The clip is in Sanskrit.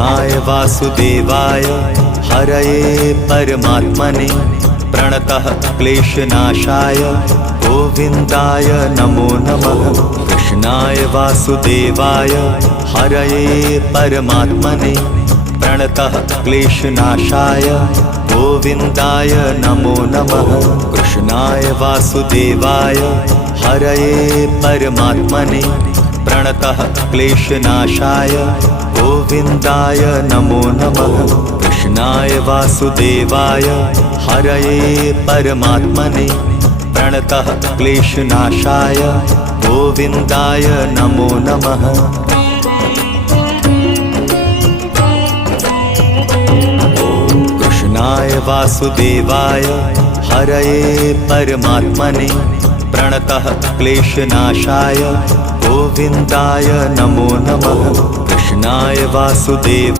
कृष्णाय वासुदेवाय हरये परमात्मने प्रणतः क्लेशनाशाय गोविन्दाय नमो नमः। कृष्णाय वासुदेवाय हरये परमात्मने प्रणतः क्लेशनाशाय गोविन्दाय नमो नमः। कृष्णाय वासुदेवाय हरये परमात्मने प्रणतः क्लेशनाशाय गोविन्दाय नमो नमः। कृष्णाय वासुदेवाय हरये परमात्मने प्रणतः क्लेशनाशाय गोविन्दाय नमो नमः। कृष्णाय वासुदेवाय हरये परमात्मने प्रणतः क्लेशनाशाय गोविन्दाय नमो नमः। कृष्णाय वासुदेव